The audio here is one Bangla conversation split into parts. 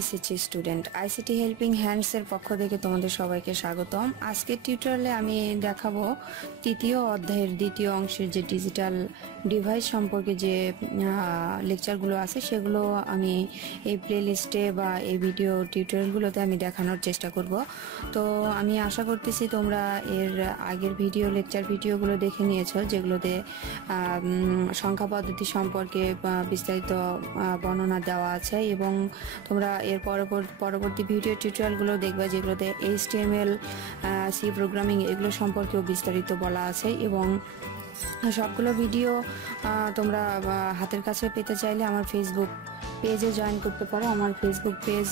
SSC student ICT helping hands এর পক্ষ থেকে তোমাদের সবাইকে স্বাগতম। আজকের টিউটোরিয়ালে আমি দেখাবো তৃতীয় অধ্যায়ের দ্বিতীয় অংশের যে ডিজিটাল ডিভাইস সম্পর্কে যে লেকচারগুলো আছে সেগুলো আমি এই প্লেলিস্টে বা এই ভিডিও টিউটোরিয়ালগুলোতে আমি দেখানোর চেষ্টা করব। তো আমি আশা করতেছি তোমরা এর আগের লেকচার ভিডিওগুলো দেখে নিয়েছো, যেগুলোতে সংখ্যা পদ্ধতি সম্পর্কে বিস্তারিত বর্ণনা দেওয়া আছে এবং তোমরা এর পরবর্তী ভিডিও টিউটোরিয়ালগুলো দেখবে যেগুলোতে HTML, সি প্রোগ্রামিং এগুলো সম্পর্কেও বিস্তারিত বলা আছে। এবং সবগুলো ভিডিও তোমরা হাতের কাছে পেতে চাইলে আমার ফেসবুক পেজে জয়েন করতে পারো। আমার Facebook page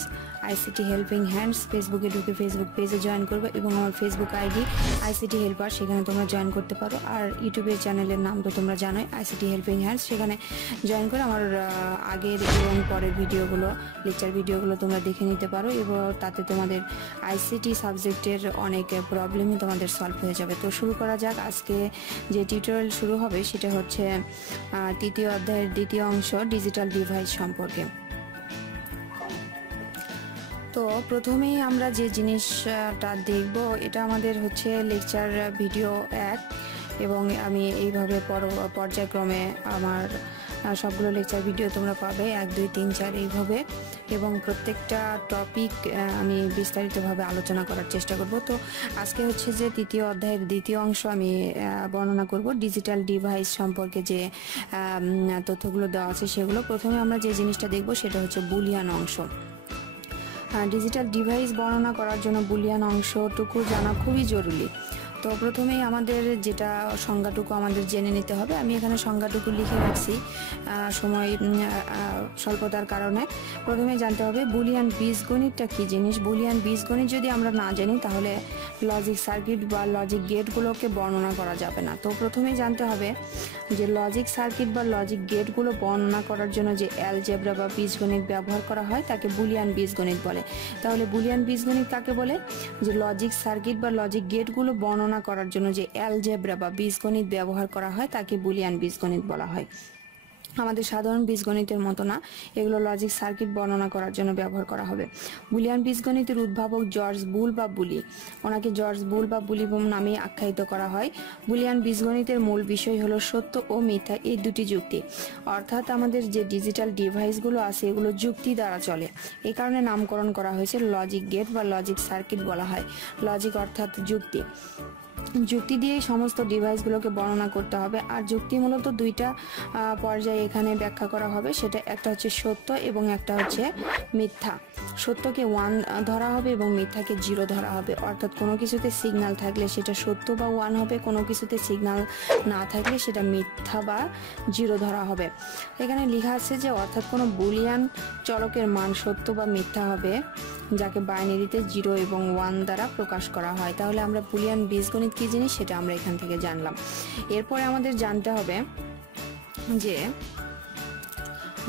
ICT helping hands, ফেসবুকে ঢুকে ফেসবুক পেজে জয়েন করবে এবং আমার ফেসবুক আইডি আইসিটি হেল্পার, সেখানে তোমরা জয়েন করতে পারো। আর ইউটিউবের চ্যানেলের নাম তো তোমরা জানোই, আইসিটি হেল্পিং হ্যান্ডস, সেখানে জয়েন করে আমার আগের এবং পরের লেকচার ভিডিওগুলো তোমরা দেখে নিতে পারো এবং তাতে তোমাদের আইসিটি সাবজেক্টের অনেক প্রবলেমই তোমাদের সলভ হয়ে যাবে। তো শুরু করা যাক। আজকে যে টিউটোরিয়াল শুরু হবে সেটা হচ্ছে তৃতীয় অধ্যায়ের দ্বিতীয় অংশ ডিজিটাল ডিভাইস সম্পর্কে। তো প্রথমেই আমরা যে জিনিসটা দেখব এটা আমাদের হচ্ছে লেকচার ভিডিও 1 এবং আমি এইভাবে পর্যায়ক্রমে আমার সবগুলো লেকচার ভিডিও তোমরা পাবে 1, 2, 3, 4 এইভাবে, এবং প্রত্যেকটা টপিক আমি বিস্তারিতভাবে আলোচনা করার চেষ্টা করব। তো আজকে হচ্ছে যে তৃতীয় অধ্যায়ের দ্বিতীয় অংশ আমি বর্ণনা করব ডিজিটাল ডিভাইস সম্পর্কে যে তথ্যগুলো দেওয়া আছে সেগুলো। প্রথমে আমরা যে জিনিসটা দেখব সেটা হচ্ছে বুলিয়ান অংশ। ডিজিটাল ডিভাইস বর্ণনা করার জন্য বুলিয়ান অংশটুকু জানা খুবই জরুরি। তো প্রথমেই আমাদের যেটা সংজ্ঞাটুকু আমাদের জেনে নিতে হবে। আমি এখানে সংজ্ঞাটুকু লিখে রাখছি সময় স্বল্পতার কারণে। প্রথমে জানতে হবে বুলিয়ান বীজগণিতটা কি জিনিস। বুলিয়ান বীজগণিত যদি আমরা না জানি তাহলে লজিক সার্কিট বা লজিক গেটগুলোকে বর্ণনা করা যাবে না। তো প্রথমেই জানতে হবে যে লজিক সার্কিট বা লজিক গেটগুলো বর্ণনা করার জন্য যে অ্যালজেব্রা বা বীজগণিত ব্যবহার করা হয় তাকে বুলিয়ান বীজগণিত বলে। তাহলে বুলিয়ান বীজগণিত কাকে বলে? যে লজিক সার্কিট বা লজিক গেটগুলো বর্ণনা করার জন্য যে অ্যালজেব্রা বা বীজগণিত ব্যবহার করা হয় তাকে বুলিয়ান বীজগণিত বলা হয়। আমাদের সাধারণ বীজগণিতের মতো না, এগুলো লজিক সার্কিট বর্ণনা করার জন্য ব্যবহার করা হবে। বুলিয়ান বীজগণিতের উদ্ভাবক জর্জ বুল বা বুলি, ওনাকে জর্জ বুল বা বুলি নামে আখ্যায়িত করা হয়। বুলিয়ান বীজগণিতের মূল বিষয় হলো সত্য ও মিথ্যা এই দুটি যুক্তি, অর্থাৎ আমাদের যে ডিজিটাল ডিভাইসগুলো আছে এগুলো যুক্তি দ্বারা চলে। এই কারণে নামকরণ করা হয়েছে লজিক গেট বা লজিক সার্কিট বলা হয়। লজিক অর্থাৎ যুক্তি দিয়েই সমস্ত ডিভাইসগুলোকে বর্ণনা করতে হবে। আর যুক্তি মূলত দুইটা পর্যায়ে এখানে ব্যাখ্যা করা হবে, সেটা একটা হচ্ছে সত্য এবং একটা হচ্ছে মিথ্যা। সত্যকে 1 ধরা হবে এবং মিথ্যাকে 0 ধরা হবে। অর্থাৎ কোনো কিছুতে সিগন্যাল থাকলে সেটা সত্য বা 1 হবে, কোনো কিছুতে সিগন্যাল না থাকলে সেটা মিথ্যা বা 0 ধরা হবে। এখানে লেখা আছে যে অর্থাৎ কোনো বুলিয়ান চলকের মান সত্য বা মিথ্যা হবে যাকে বাইনারিতে 0 এবং 1 দ্বারা প্রকাশ করা হয়। তাহলে আমরা বুলিয়ান বীজগণিত কি জিনিস সেটা আমরা এখান থেকে জানলাম। এরপরে আমাদের জানতে হবে যে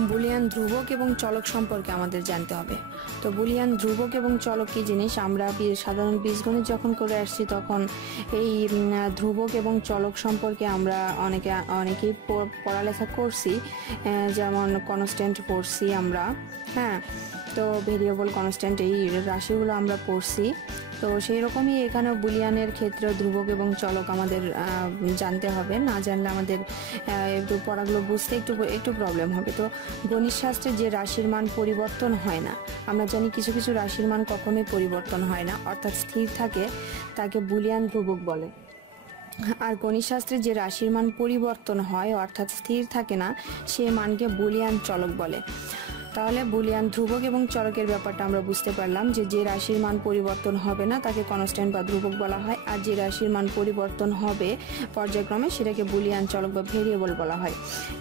বুলিয়ান ধ্রুবক এবং চলক সম্পর্কে আমাদের জানতে হবে। তো বুলিয়ান ধ্রুবক এবং চলক কি জিনিস? আমরা সাধারণ বীজগণিত যখন করে আসছি তখন এই ধ্রুবক এবং চলক সম্পর্কে আমরা অনেকেই পড়ালেখা করছি, যেমন কনস্ট্যান্ট পড়ছি আমরা, হ্যাঁ, তো ভেরিয়েবল কনস্ট্যান্ট এই রাশিগুলো আমরা পড়ছি। তো সেই রকমই এখানেও বুলিয়ানের ক্ষেত্রে ধ্রুবক এবং চলক আমাদের জানতে হবে। না জানলে আমাদের একটু পড়াগুলো বুঝতে একটু প্রবলেম হবে। তো গণিত শাস্ত্রে যে রাশির মান পরিবর্তন হয় না, আমরা জানি কিছু কিছু রাশির মান কখনোই পরিবর্তন হয় না, অর্থাৎ স্থির থাকে, তাকে বুলিয়ান ধ্রুবক বলে। আর গণিত শাস্ত্রে যে রাশির মান পরিবর্তন হয় অর্থাৎ স্থির থাকে না, সেই মানকে বুলিয়ান চলক বলে। তাহলে বুলিয়ান ধ্রুবক এবং চলকের ব্যাপারটা আমরা বুঝতে পারলাম যে রাশির মান পরিবর্তন হবে না তাকে কনস্ট্যান্ট বা ধ্রুবক বলা হয়, আর যে রাশির মান পরিবর্তন হবে পর্যায়ক্রমে সেটাকে বুলিয়ান চলক বা ভেরিয়েবল বলা হয়।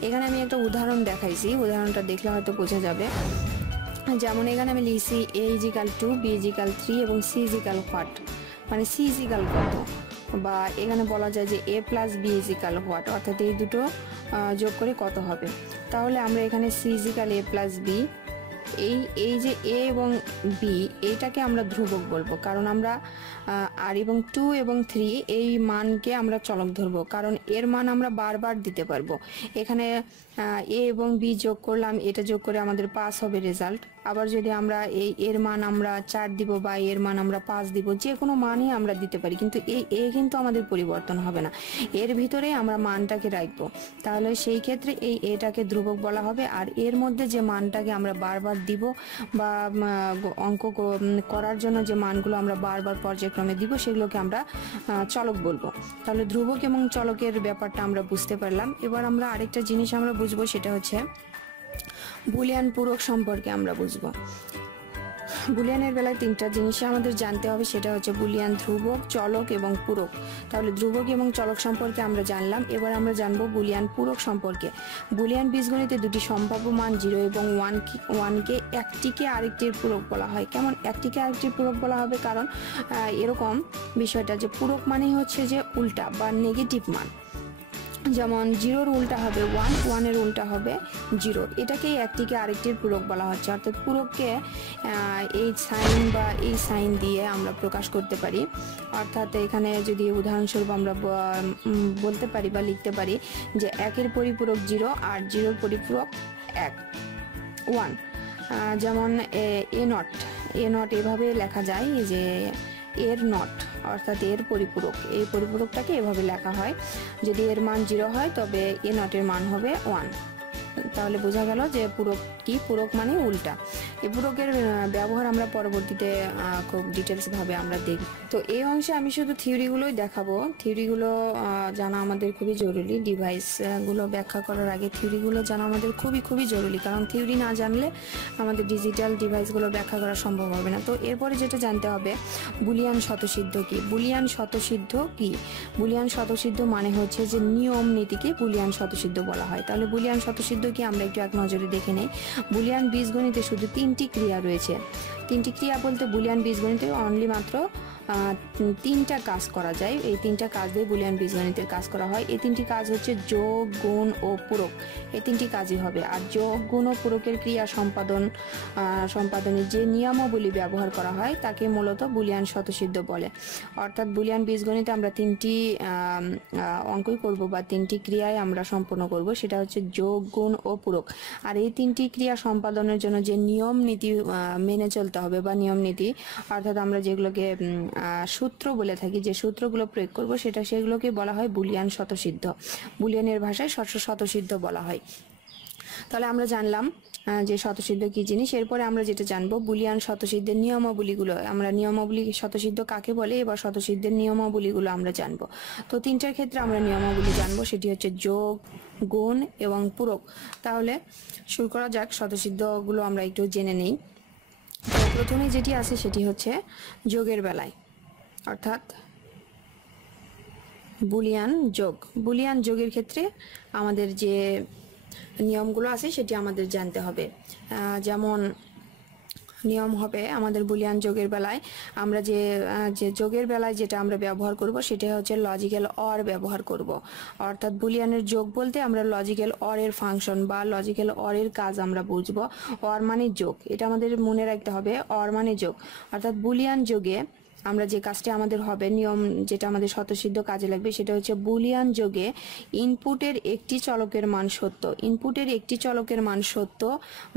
এখানে আমি একটা উদাহরণ দেখাইছি, উদাহরণটা দেখলে হয়তো বোঝা যাবে। যেমন এখানে আমি লিখছি a = 2, b = 3 এবং c = what, মানে c = কত, বা এখানে বলা যায় যে a + b = what, অর্থাৎ এই দুটো যোগ করে কত হবে। তাহলে আমরা এখানে c = a + b, এই যে a এবং b এইটাকে আমরা ধ্রুবক বলবো, কারণ আমরা আর এবং 2 এবং 3 এই মানকে আমরা চলক ধরবো, কারণ এর মান আমরা বারবার দিতে পারবো। এখানে a এবং b যোগ করলাম, এটা যোগ করে আমাদের 5 হবে রেজাল্ট, আবার যদি আমরা এর মান আমরা 4 দিব বা এর মান আমরা 5 দিব, যে কোনো মানই আমরা দিতে পারি, কিন্তু এ কিন্তু আমাদের পরিবর্তন হবে না, এর ভিতরে আমরা মানটাকে রাখবো। তাহলে সেই ক্ষেত্রে এটাকে ধ্রুবক বলা হবে। আর এর মধ্যে যে মানটাকে আমরা বারবার দিব বা অঙ্ক করার জন্য যে মানগুলো আমরা বারবার পর্যায়ক্রমে দিব সেগুলোকে আমরা চলক বলবো। তাহলে ধ্রুবক এবং চলকের ব্যাপারটা আমরা বুঝতে পারলাম। এবার আমরা আরেকটা জিনিস আমরা বুঝবো, সেটা হচ্ছে বুলিয়ান পূরক সম্পর্কে আমরা বুঝবো। বুলিয়ানের বেলায় 3টা জিনিস আমাদের জানতে হবে, সেটা হচ্ছে বুলিয়ান, ধ্রুবক, চলক এবং পূরক। তাহলে ধ্রুবক এবং চলক সম্পর্কে আমরা জানলাম। এবার আমরা জানবো বুলিয়ান পূরক সম্পর্কে। বুলিয়ান বীজগণিতে দুটি সম্ভাব্য মান 0 এবং 1কে একটিকে আরেকটির পূরক বলা হয়। কেমন একটিকে আরেকটির পূরক বলা হবে? কারণ এরকম বিষয়টা যে পূরক মানেই হচ্ছে যে উল্টা বা নেগেটিভ মান। যেমন 0-র উল্টা হবে 1, 1-এর উল্টা হবে 0, এটাকেই একটিকে আরেকটির পূরক বলা হচ্ছে। অর্থাৎ পূরককে এই সাইন বা এই সাইন দিয়ে আমরা প্রকাশ করতে পারি। অর্থাৎ এখানে যদি উদাহরণস্বরূপ আমরা বলতে পারি বা লিখতে পারি যে 1-এর পরিপূরক 0 আর 0-র পরিপূরক 1। যেমন এ নট এভাবে লেখা যায় যে এর নট, অর্থাৎ এর পরিপূরক, এই পরিপূরকটাকে এভাবে লেখা হয়। যদি এর মান 0 হয় তবে এ নটের মান হবে 1। তাহলে বোঝা গেল যে পূরক কি, পূরক মানে উল্টা। এই পূরকের ব্যবহার আমরা পরবর্তীতে খুব ডিটেলস ভাবে আমরা দেখব। তো এই অংশে আমি শুধু থিওরিগুলোই দেখাবো। থিওরিগুলো জানা আমাদের খুবই জরুরি। ডিভাইস গুলো ব্যাখ্যা করার আগে থিওরিগুলো জানা আমাদের খুবই জরুরি, কারণ থিওরি না জানলে আমাদের ডিজিটাল ডিভাইসগুলো ব্যাখ্যা করা সম্ভব হবে না। তো এরপরে যেটা জানতে হবে, বুলিয়ান স্বতঃসিদ্ধ কি। বুলিয়ান স্বতঃসিদ্ধ কি? বুলিয়ান স্বতঃসিদ্ধ মানে হচ্ছে যে নিয়ম নীতিকে বুলিয়ান স্বতঃসিদ্ধ বলা হয়। তাহলে বুলিয়ান স্বতঃসিদ্ধ কি আমরা একটু এক নজরে দেখে নেই। বুলিয়ান বীজগণিতে শুধু 3টি ক্রিয়া রয়েছে। 3টি ক্রিয়া বলতে বুলিয়ান বীজগণিতে অনলি মাত্র 3টা কাজ করা যায়। এই 3টা কাজ দিয়ে বুলিয়ান বীজগণিতের কাজ করা হয়। এই 3টি কাজ হচ্ছে যোগ, গুণ ও পূরক। এই 3টি কাজই হবে। আর যোগ, গুণ ও পূরকের ক্রিয়া সম্পাদনের যে নিয়মাবলী ব্যবহার করা হয় তাকে মূলত বুলিয়ান স্বতঃসিদ্ধ বলে। অর্থাৎ বুলিয়ান বীজগণিতে আমরা 3টি অঙ্কই করব বা 3টি ক্রিয়ায় আমরা সম্পন্ন করব, সেটা হচ্ছে যোগ, গুণ ও পূরক। আর এই 3টি ক্রিয়া সম্পাদনের জন্য যে নিয়ম নীতি মেনে চলতে হবে বা নিয়ম নীতি, অর্থাৎ আমরা যেগুলোকে সূত্র বলে থাকি, যে সূত্রগুলো প্রয়োগ করব সেগুলোকে বলা হয় বুলিয়ান স্বতঃসিদ্ধ। বুলিয়ানের ভাষায় স্বতঃসিদ্ধ বলা হয়। তাহলে আমরা জানলাম যে স্বতঃসিদ্ধ কি জিনিস। এরপরে আমরা যেটা জানবো বুলিয়ান স্বতঃসিদ্ধের নিয়মাবলীগুলো। আমরা নিয়মাবলী স্বতঃসিদ্ধ কাকে বলে, এবার স্বতঃসিদ্ধের নিয়মাবলীগুলো আমরা জানবো। তো 3টার ক্ষেত্রে আমরা নিয়মাবলী জানবো, সেটি হচ্ছে যোগ, গুণ এবং পূরক। তাহলে শুরু করা যাক, স্বতঃসিদ্ধগুলো আমরা একটু জেনে নেই। তো প্রথমে যেটি আছে সেটি হচ্ছে যোগের বেলায়, অর্থাৎ বুলিয়ান যোগ। বুলিয়ান যোগের ক্ষেত্রে আমাদের যে নিয়মগুলো আছে সেটি আমাদের জানতে হবে। যেমন নিয়ম হবে আমাদের বুলিয়ান যোগের বেলায়, আমরা যে যোগের বেলায় যেটা আমরা ব্যবহার করব সেটা হচ্ছে লজিক্যাল অর ব্যবহার করব। অর্থাৎ বুলিয়ানের যোগ বলতে আমরা লজিক্যাল অর এর ফাংশন বা লজিক্যাল অর এর কাজ আমরা বুঝবো। অর মানে যোগ, এটা আমাদের মনে রাখতে হবে। অর মানে যোগ, অর্থাৎ বুলিয়ান যোগে আমরা যে কাজটা আমাদের হবে, নিয়ম যেটা আমাদের স্বতঃসিদ্ধ কাজে লাগবে, সেটা হচ্ছে বুলিয়ান যোগে ইনপুটের একটি চলকের মান সত্য। ইনপুটের একটি চলকের মান সত্য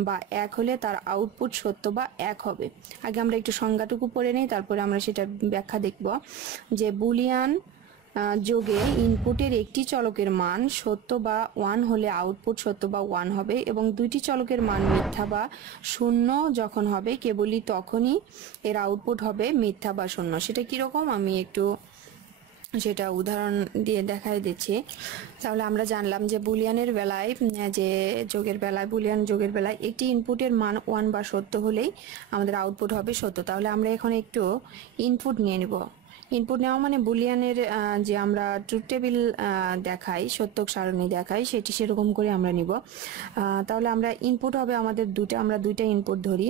বা 1 হলে তার আউটপুট সত্য বা 1 হবে। আগে আমরা একটু সংজ্ঞাটুকু পড়ে নেই, তারপরে আমরা সেটার ব্যাখ্যা দেখব। যে বুলিয়ান যোগে ইনপুটের একটি চলকের মান সত্য বা 1 হলে আউটপুট সত্য বা 1 হবে, এবং দুইটি চলকের মান মিথ্যা বা শূন্য যখন হবে কেবলই তখনই এর আউটপুট হবে মিথ্যা বা শূন্য। সেটা কিরকম আমি একটু সেটা উদাহরণ দিয়ে দেখাই দিচ্ছি। তাহলে আমরা জানলাম যে বুলিয়ানের বেলায়, যে যোগের বেলায়, বুলিয়ান যোগের বেলায় একটি ইনপুটের মান 1 বা সত্য হলেই আমাদের আউটপুট হবে সত্য। তাহলে আমরা এখন একটু ইনপুট নিয়ে নিব। ইনপুট নেওয়া মানে বুলিয়ানের যে আমরা ট্রুথ টেবিল দেখাই, সত্যক সারণী দেখাই, সেটি সেরকম করে আমরা নিব। তাহলে আমরা ইনপুট হবে আমাদের আমরা দুইটা ইনপুট ধরি।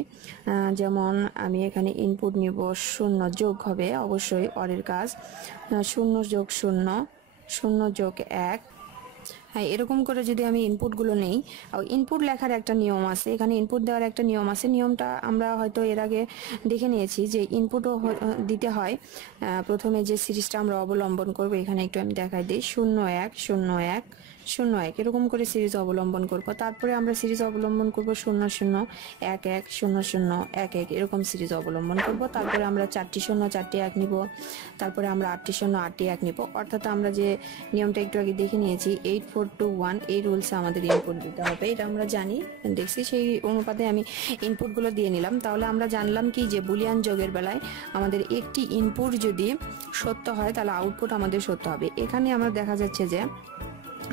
যেমন আমি এখানে ইনপুট নিব 0, যোগ হবে অবশ্যই অরের কাজ, 0 যোগ 0, 0 যোগ 1। হ্যাঁ, এরকম করে যদি আমি ইনপুটগুলো নেই, ইনপুট লেখার একটা নিয়ম আছে, এখানে ইনপুট দেওয়ার একটা নিয়ম আছে। নিয়মটা আমরা হয়তো এর আগে দেখে নিয়েছি যে ইনপুটও দিতে হয়। প্রথমে যে সিরিজটা আমরা অবলম্বন করব, এখানে একটু আমি দেখাই দিই। 0 1 0 1 0 1 এরকম করে সিরিজ অবলম্বন করব। তারপরে আমরা সিরিজ অবলম্বন করব 0 0 1 1 0 0 1 1 এরকম সিরিজ অবলম্বন করব। তারপরে আমরা 4টি 0 4টি 1 নিব, তারপরে আমরা 8টি 0 8টি 1 নিব। অর্থাৎ আমরা যে নিয়মটা একটু আগে দেখে নিয়েছি 8 4 2 1 এই রুলসে আমাদের ইনপুট দিতে হবে, এটা আমরা জানি, দেখছি, সেই অনুপাতে আমি ইনপুটগুলো দিয়ে নিলাম। তাহলে আমরা জানলাম কি যে বুলিয়ান যোগের বেলায় আমাদের একটি ইনপুট যদি সত্য হয় তাহলে আউটপুট আমাদের সত্য হবে। এখানে আমরা দেখা যাচ্ছে যে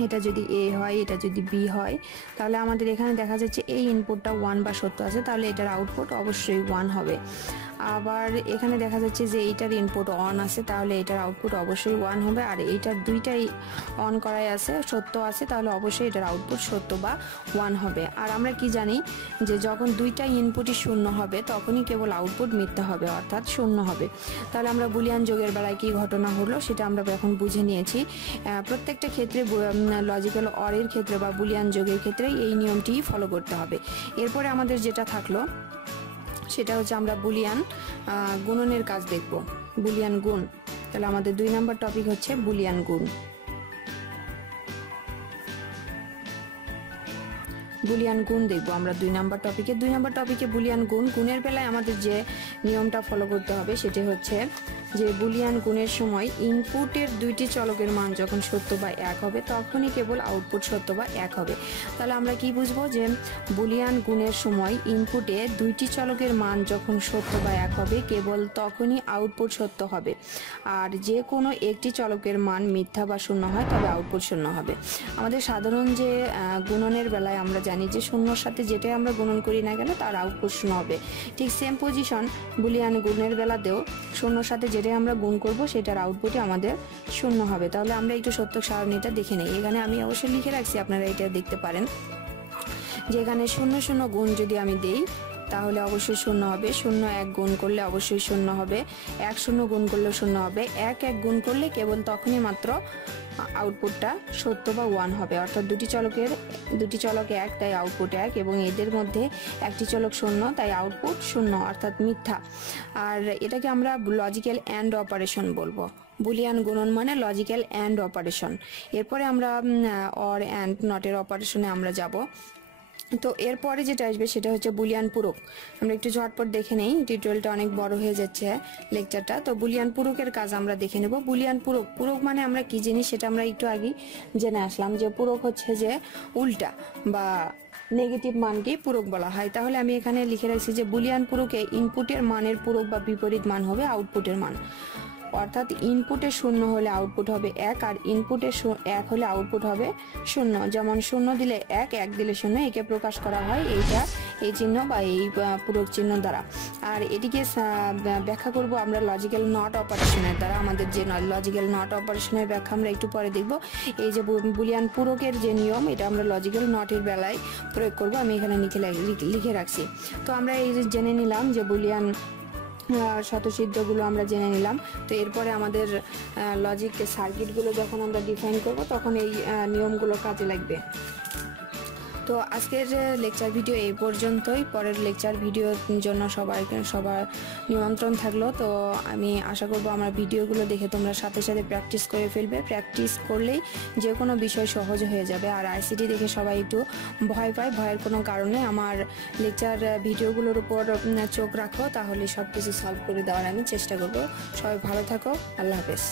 এটা যদি এ হয়, এটা যদি বি হয়, তাহলে আমাদের এখানে দেখা যাচ্ছে এই ইনপুটটা 1 বা সত্য আছে, তাহলে এটার আউটপুট অবশ্যই 1 হবে। আবার এখানে দেখা যাচ্ছে যে এইটার ইনপুট অন আছে, তাহলে এটার আউটপুট অবশ্যই 1 হবে। আর এইটার দুইটাই অন করাই আছে, সত্য আছে, তাহলে অবশ্যই এটার আউটপুট সত্য বা 1 হবে। আর আমরা কি জানি যে যখন দুইটা ইনপুটই 0 হবে তখনই কেবল আউটপুট মিথ্যা হবে, অর্থাৎ 0 হবে। তাহলে আমরা বুলিয়ান যোগের বেলায় কি ঘটনা হলো সেটা আমরা এখন বুঝে নিয়েছি। প্রত্যেকটা ক্ষেত্রে লজিক্যাল অরের ক্ষেত্রে বা বুলিয়ান যোগের ক্ষেত্রে এই নিয়মটি ফলো করতে হবে। এরপরে আমাদের যেটা থাকলো সেটা হচ্ছে আমরা বুলিয়ান গুণনের কাজ দেখব, বুলিয়ান গুণ। তাহলে আমাদের 2 নম্বর টপিক হচ্ছে বুলিয়ান গুণ। বুলিয়ান গুণ দেখবো আমরা 2 নম্বর টপিকে। 2 নম্বর টপিকে বুলিয়ান গুণ। গুণের বেলায় আমাদের যে নিয়মটা ফলো করতে হবে সেটা হচ্ছে যে বুলিয়ান গুণের সময় ইনপুটের দুইটি চলকের মান যখন সত্য বা 1 হবে তখনই কেবল আউটপুট সত্য বা 1 হবে। তাহলে আমরা কি বুঝবো যে বুলিয়ান গুণের সময় ইনপুটে দুইটি চলকের মান যখন সত্য বা 1 হবে কেবল তখনই আউটপুট সত্য হবে। আর যে কোনো একটি চলকের মান মিথ্যা বা 0 হয় তবে আউটপুট 0 হবে। আমাদের সাধারণ যে গুণনের বেলায় আমরা জানি যে 0-র সাথে যেটাই আমরা গুণন করি না কেন তার আউটপুট 0 হবে। ঠিক সেম পজিশন বুলিয়ান গুণের বেলাতেও 0-র সাথে যেটাই আমরা গুণ করব সেটার আউটপুটে আমাদের 0 হবে। তাহলে আমরা একটু সত্য সারণীটা দেখে নেই। এখানে আমি অবশ্যই লিখে রাখছি, আপনারা এটা দেখতে পারেন যে এখানে 0 0 গুণ যদি আমি দেই তাহলে অবশ্যই 0 হবে, 0 1 গুণ করলে অবশ্যই 0 হবে, 1 0 গুণ করলে 0 হবে, 1 1 গুণ করলে কেবল তখনই মাত্র আউটপুটটা সত্য বা 1 হবে। অর্থাৎ দুটি চলক 1 তাই আউটপুট 1, এবং এদের মধ্যে একটি চলক 0 তাই আউটপুট 0, অর্থাৎ মিথ্যা। আর এটাকে আমরা লজিক্যাল অ্যান্ড অপারেশন বলবো। বুলিয়ান গুণন মানে লজিক্যাল অ্যান্ড অপারেশন। এরপরে আমরা অর অ্যান্ড নটের অপারেশনে আমরা যাব। তো এরপরে যেটা আসবে সেটা হচ্ছে বুলিয়ান পূরক। আমরা একটু ঝটপট দেখে নেই, টিউটোরিয়ালটা অনেক বড় হয়ে যাচ্ছে লেকচারটা। তো বুলিয়ান পূরকের কাজ আমরা দেখে নেব। বুলিয়ান পূরক মানে আমরা কি জিনিস সেটা আমরা একটু আগে জেনে আসলাম যে পূরক হচ্ছে যে উল্টা বা নেগেটিভ মানকে পূরক বলা হয়। তাহলে আমি এখানে লিখে রাখছি যে বুলিয়ান পূরকে ইনপুটের মানের পূরক বা বিপরীত মান হবে আউটপুটের মান। অর্থাৎ ইনপুটে 0 হলে আউটপুট হবে 1, আর ইনপুটে 1 হলে আউটপুট হবে 0। যেমন 0 দিলে 1, 1 দিলে 0, একে প্রকাশ করা হয় এই চিহ্ন বা এই পূরক চিহ্ন দ্বারা। আর এটিকে ব্যাখ্যা করব আমরা লজিক্যাল নট অপারেশনের দ্বারা। আমাদের যে লজিক্যাল নট অপারেশনের ব্যাখ্যা আমরা একটু পরে দেখব। এই যে বুলিয়ান পূরকের যে নিয়ম এটা আমরা লজিক্যাল নটের বেলায় প্রয়োগ করব, আমি এখানে লিখে রাখছি। তো আমরা এই যে জেনে নিলাম যে বুলিয়ান স্বতঃসিদ্ধগুলো আমরা জেনে নিলাম। তো এরপরে আমাদের লজিক সার্কিটগুলো যখন আমরা ডিফাইন করব তখন এই নিয়মগুলো কাজে লাগবে। তো আজকের লেকচার ভিডিও এই পর্যন্তই। পরের লেকচার ভিডিওর জন্য সবার নিমন্ত্রণ থাকলো। তো আমি আশা করব আমার ভিডিওগুলো দেখে তোমরা সাথে সাথে প্র্যাকটিস করে ফেলবে। প্র্যাকটিস করলেই যে কোনো বিষয় সহজ হয়ে যাবে। আর আইসিটি দেখে সবাই একটু ভয় পায়, ভয়ের কোনো কারণে আমার লেকচার ভিডিওগুলোর উপর চোখ রাখো, তাহলে সব কিছু সলভ করে দেওয়ার আমি চেষ্টা করব। সবাই ভালো থাকো, আল্লাহ হাফেজ।